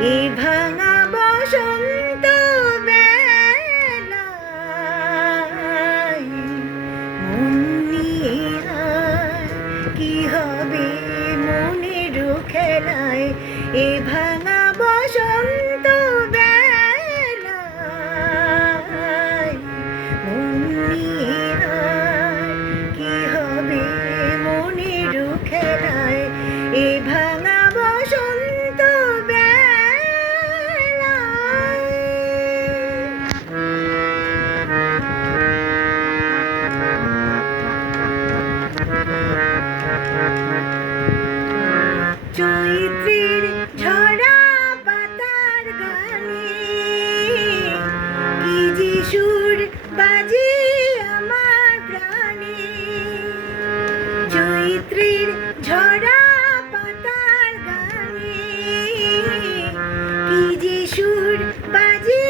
এ ভাঙা বসন্ত বেলায় মন নিয়ে আয়, কি হবে মনের খেলায়। এ ভাঙা বসন্ত বেলায় মন নিয়ে আয়, কি হবে মনের খেলায়। এ ভাঙা বসন্ত চৈত্রের ঝরা পাতার গানে কি যে সুর বাজে আমার প্রাণে। চৈত্রের ঝরা পাতার গানে কি যে সুর বাজে